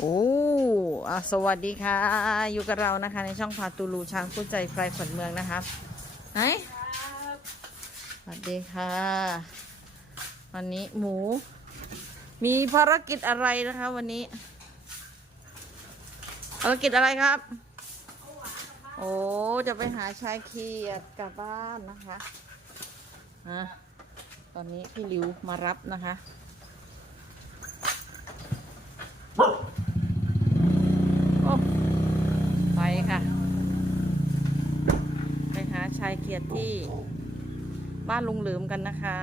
โอ้อสวัสดีค่ะ อยู่กับเรานะคะ ในช่องพาตูลูช้างผู้ใจไฟขวัญเมืองนะคะไหนสวัสดีค่ะ วันนี้หมู มีภารกิจอะไรนะคะ วันนี้ ภารกิจอะไรครับ โอ้จะไปหาชายเขียดกลับบ้านนะคะอะตอนนี้พี่ริวมารับนะคะ โอ้ไปค่ะ ไปหาชา ยเกียรติที่บ้านลุงเหลิมกันนะคะ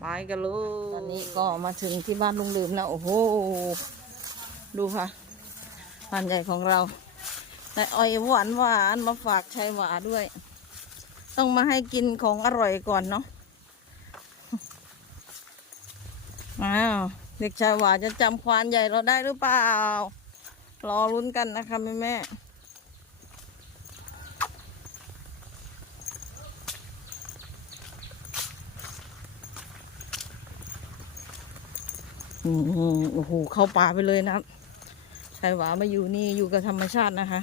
ไปกันเลยตอนนี้ก็มาถึงที่บ้านลุงเหลิมแล้ว โอ้โห ดูค่ะบ้านใหญ่ของเราได้อ้อยหวานหวานมาฝากชายหวาด้วย ต้องมาให้กินของอร่อยก่อนเนาะอ้าวเด็กชายหวาจะจำควานใหญ่เราได้หรือเปล่า รอลุ้นกันนะคะแม่แม่ โอ้โหเข้าป่าไปเลยนะชายหวามาอยู่นี่อยู่กับธรรมชาตินะคะ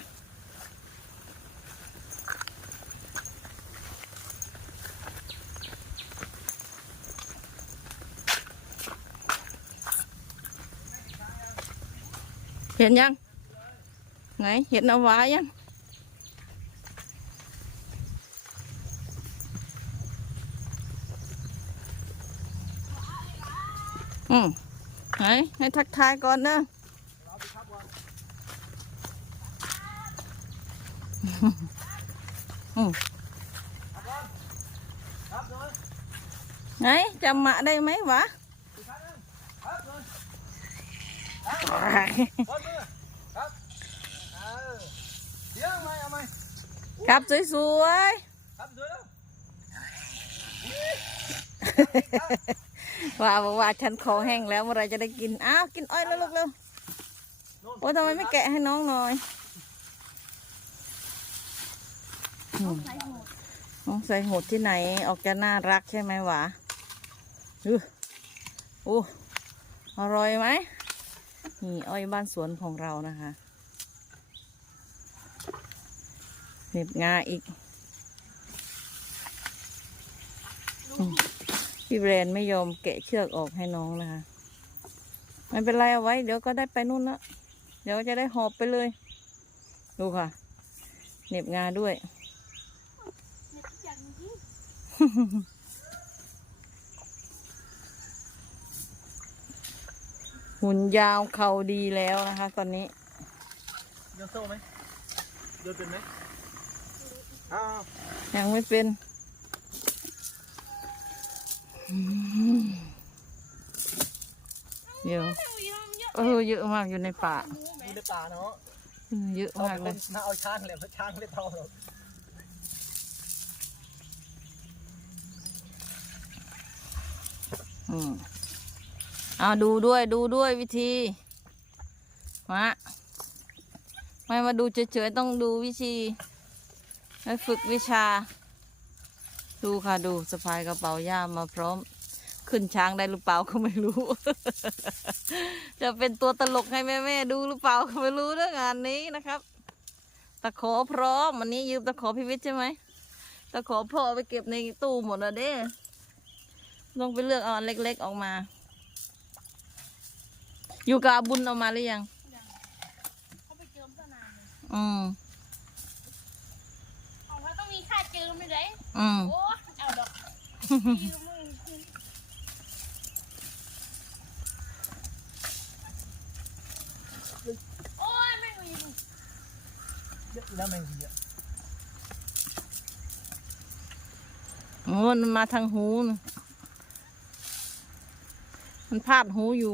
เห็นยัง ไหน เห็นเอาไว้ยังอืม ไหนให้ทักทายก่อนเนอะอืมไหนจำหมาได้ไหมวะครับมือครับเออเดี๋ยวเอาไหมเอาไหมครับสวยครับดูแล้วๆ ว่าบอกว่าฉันคอแห้งแล้วเมื่อไหรจะได้กิน อ้าวกินอ้อยแล้วลูกเร็วโอ้ยทำไมไม่แกะให้น้องหน่อยอืมน้องใส่โหดที่ไหนออกจะน่ารักใช่ไหมหวะอื้อโอ้อร่อยไหมนี่อ้อยบ้านสวนของเรานะคะเหน็บงาอีกอืม พี่แบรนด์ไม่ยอมแกะเชือกออกให้น้องนะคะไม่เป็นไรเอาไว้ เดี๋ยวก็ได้ไปนู่นละเดี๋ยวจะได้หอบไปเลย ดูค่ะเหน็บงาด้วยหุ่นยาวเข่าดีแล้วนะคะ ตอนนี้โยนโซ่ไหมโยนเป็นไหมอ้าวยังไม่เป็นอืม เดี๋ยวเออเยอะมากอยู่ในป่าอยู่ในป่าเนาะอืมเยอะเอามากคเลนยน่าเอาช้างเลยเพราะช้างไม่เท่าหรอกอืมเอาดูด้วยดูด้วยวิธีมาไม่มาดูเฉยๆต้องดูวิธีให้ฝึกวิชา ดูค่ะดูสะพายกระเป๋าย่ามมาพร้อม ขึ้นช้างได้หรือเปล่าก็ไม่รู้ จะเป็นตัวตลกให้แม่ๆดูหรือเปล่าก็ไม่รู้เรื่องงานนี้นะครับ ตะขอพร้อมวันนี้ยืมตะขอพิวิทย์ใช่ไหมตะขอพ่อเอาไปเก็บในตู้หมดแล้วเด้ต้องไปเลือกเอาอันเล็ก ๆออกมา อยู่กับอาบุญเอามาหรือยังเขาไปเจิมตั้งนานเลยอืมของเขาต้องมีค่าเจิมไม่ได้อืมโอ้ โอ้ยไม่มีเยอะแล้วแมงวีอะโอ้มันมาทางหูนะมันพาดหูอยู่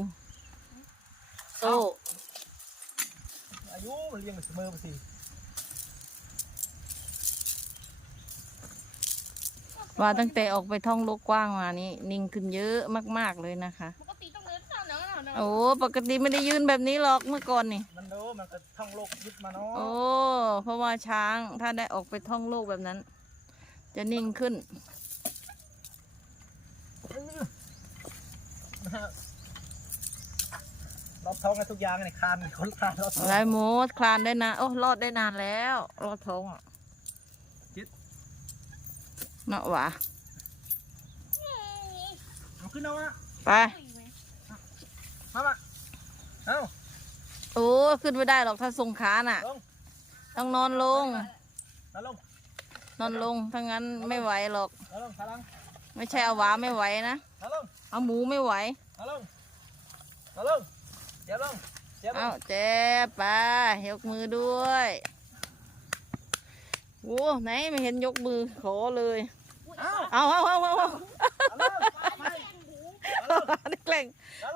โอ้อายุมันเลี้ยงมันเสมอไปสิ ว่าตั้งแต่ออกไปท่องโลกกว้างมานี่นิ่งขึ้นเยอะมากๆเลยนะคะ ปกติต้องเดินเท่านั้นเนาะโอ้ปกติไม่ได้ยืนแบบนี้หรอกเมื่อก่อนนี่ มันโน้มันก็ท่องโลกยึดมาเนาะโอ้เพราะว่าช้างถ้าได้ออกไปท่องโลกแบบนั้น จะนิ่งขึ้นนะฮะรอบท้องกันทุกอย่างในคานมีคนคานรอบท้องไรหมูคลานได้นานโอ้รอดได้นานแล้ว รอดท้องอะจิ๊ด เนาะหวะเอาขึ้นเอาวะไปมามาเอาโอ้ขึ้นไม่ได้หรอกถ้าทรงขาน่ะ ลงต้องนอนลงเอาลงนอนลงถ้างั้นไม่ไหวหรอกเอาลงขาลังไม่ใช่เอาหวาไม่ไหวนะเอาลงเอาหมูไม่ไหวเอาลงเอาลงเจ็บลงเจ็บลเอางเจ๊ไปยกมือด้วยโอ้ไหนไม่เห็นยกมือขอเลย เอาเอาเอาเอาเอาไม่เอาหวได้แกล้ง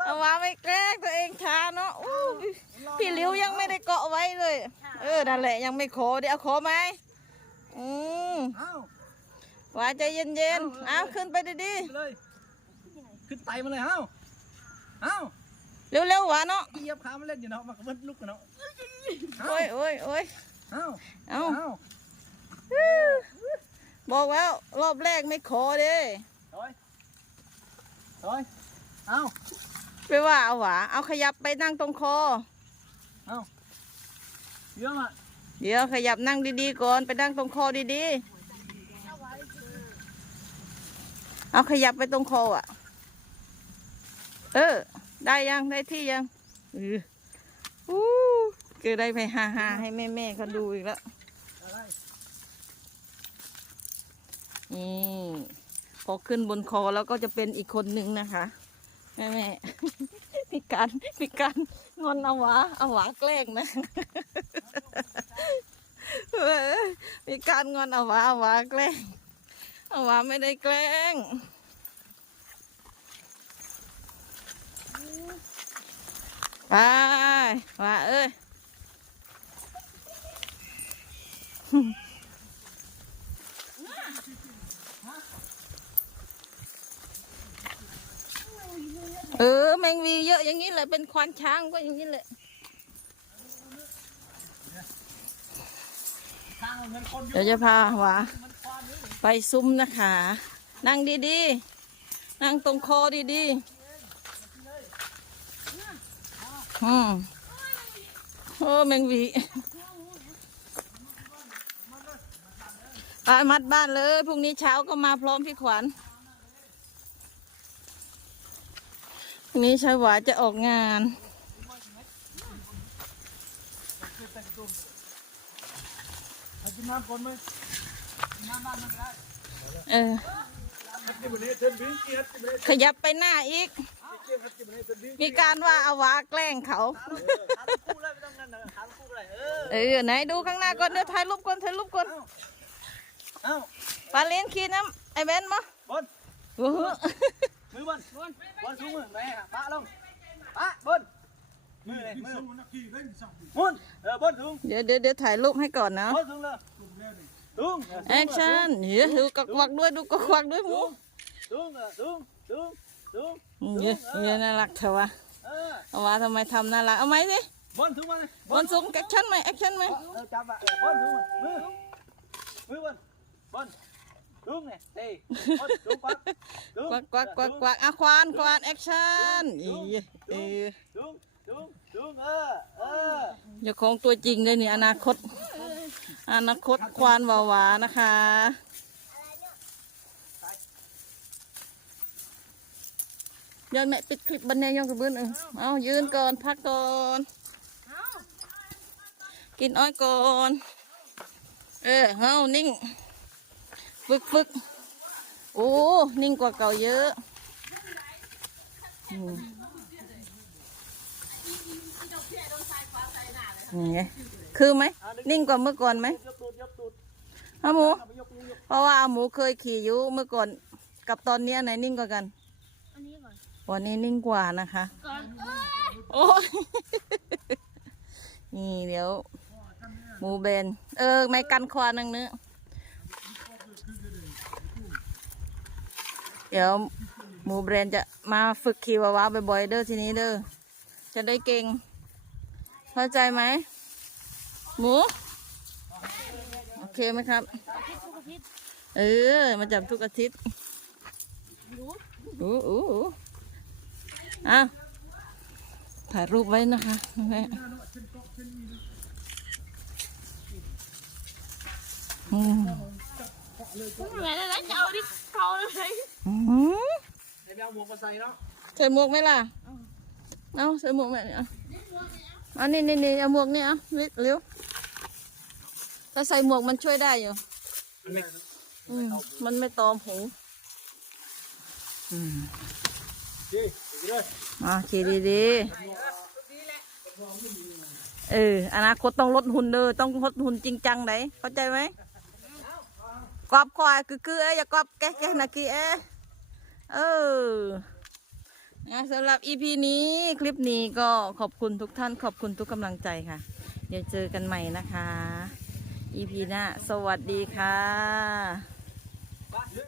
เอาลเอาไม่แกล้งตัวเองช้าเนาะพี่ลิวยังไม่ได้เกาะไว้เลย เออนั่นแหละยังไม่ขอเดี๋ยวขอไหมอืมเอาหวาใจเย็นๆเอาขึ้นไปดีไปเลยขึ้นไตมาเลยเอาเอาเร็วๆหวาเนาะเหยียบขามันเล่นอยู่เนาะมันก็มันลุกกันเนาะโอ้ยโอ้ยโอ้ยเอาเอาเอา บอกแล้วรอบแรกไม่ขอเด้ถอยถอยเอาไปว่าเอาหวาเอาขยับไปนั่งตรงคอ เอาเยอะอะเดี๋ยวขยับนั่งดีๆก่อนไปนั่งตรงคอดีๆ เอาขยับไปตรงคออะ เออ ได้ยังได้ที่ยังเอออู้เกิดได้ไปฮาฮาๆให้แม่แม่ๆเขาดูอีกแล้ว อะไร นี่พอขึ้นบนคอแล้วก็จะเป็นอีกคนนึงนะคะแม่แม่พิการพี่การงอนเอาหวาเอาหวาแกล้งนะมีการงอนเอาหวาเอาหวาแกล้งเอาหวาไม่ได้แกล้งไปหวาเอ้ย เออ แมงวีเยอะอย่างนี้แหละเป็นควานช้างก็อย่างนี้แหละเงินคนอยู่เดี๋ยวจะพาหวาไปซุ้มนะคะ นั่งดีๆ นั่งตรงคอดีๆอืมโอ้แมงวีไปมัดบ้านเลยพรุ่งนี้เช้าก็มาพร้อมพี่ขวัญ พรุ่งนี้ชายหวาจะออกงาน เอากินน้ำก่อนไหมกินน้ำบ้านมันก็ได้เออกินวันนี้เต็มบิ้งกินกินวันนี้ขยับไปหน้าอีกกินกินวันนี้เต็มบิ้งมีการว่าเอาหวาแกล้งเขาทานคู่เลยไม่ต้องนั่นนะทานคู่เลยเออเออ ไหนดูข้างหน้าก่อนเดี๋ยวถ่ายรูปก่อนถ่ายรูปก่อนเอ้าปลาเลี้ยนขี้น้ำไอเบนมาบน โอ้โหมือบนบนบนสูงมือไหนฮะปะลงปะบนมือเลยมือมุนเออบนสูงเดี๋ยวเดี๋ยวเดี๋ยวถ่ายรูปให้ก่อนนะบนสูงเลยสูงแอคชั่นเดี๋ยวดูกักวักด้วยดูกักวักด้วยหมูสูงสูงสูงสูงเดี๋ยวเดี๋ยวน่ารักเถอะวะเออเอาวะทำไมทำน่ารักเอาไหมสิบนสูงมาบนสูงแอคชั่นไหมแอคชั่นไหมเออจับอะบนสูงมือมือบนบน สูงไงเต้บนสูงปักกวักกวักกวักกวักอะควานควานแอคชั่นอีเออสูงสูงสูงเออเออเจ้าของตัวจริงเลยนี่อนาคต อนาคตควานวาวานะคะยังไหนปิดคลิปบันเนยยังกระเบื้องเออเอายืนก่อนพักก่อนกินอ้อยก่อน เออเฮานิ่ง ฝึกฝึกโอ้ นิ่งกว่าเก่าเยอะ นี่ไงคือไหม นิ่งกว่าเมื่อก่อนไหมยกตูดยกตูดอาหมู เพราะว่าอาหมูเคยขี่อยุเมื่อก่อน กับตอนนี้ไหนนิ่งกว่ากันอันนี้ก่อนวันนี้นิ่งกว่านะคะ โอ้ยนี่เดี๋ยว หมูเบน เออ ไม่กันควานังเนื้อ เดี๋ยวหมูเบรนจะมาฝึกขี่วาวาบ่อยๆเด้อทีนี้เด้อจะได้เก่ง เข้าใจไหม หมู โอเคไหมครับ เออ มาจับทุกอาทิตย์อู้อู้อู้อ้าวถ่ายรูปไว้นะคะแม่อืม แม่แล้วจะเอาดิเขาเลยอืมเดี๋ยวไปเอาหมวกมาใส่เนาะใส่หมวกไหมล่ะ เอาใส่หมวกแม่เนี่ยเอาเอานี่นี่นี่เอาหมวกนี่เอาวิเร็วถ้าใส่หมวกมันช่วยได้อยู่อันนี้อืมมันไม่ตอมหูอืมดีดีเลยอ่าขี่ดีดีๆเออ อนาคตต้องลดหุ่นเด้อต้องลดหุ่นจริงจังไหนเข้าใจไหม กรอบคอยคือคือเอ้ยอย่ากรอบแก้แกะนากีเอ้เออนะสำหรับอีพีนี้คลิปนี้ก็ขอบคุณทุกท่านขอบคุณทุกกำลังใจค่ะ เดี๋ยวเจอกันใหม่นะคะอีพีหน้าสวัสดีค่ะ